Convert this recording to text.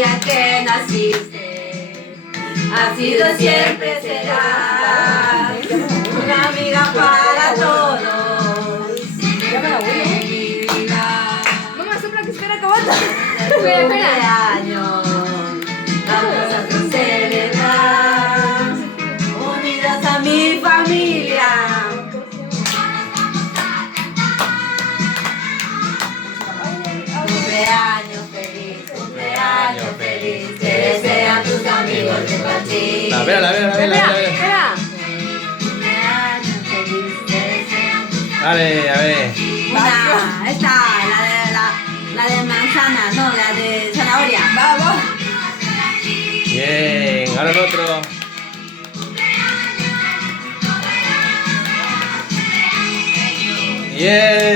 día que naciste. Así de siempre será una amiga para todos. De mi vida. Mamá, sopla que se está acabando. Cumpleaños, vamos a celebrar, unidas a mi familia. Cumpleaños feliz, te desean tus amigos de Pachín. La vera. Espera. Cumpleaños feliz, te desean tus amigos. Dale, a ver. Esta, la de manzana, no, la de zanahoria. Vamos. Bien, ahora el otro. Bien.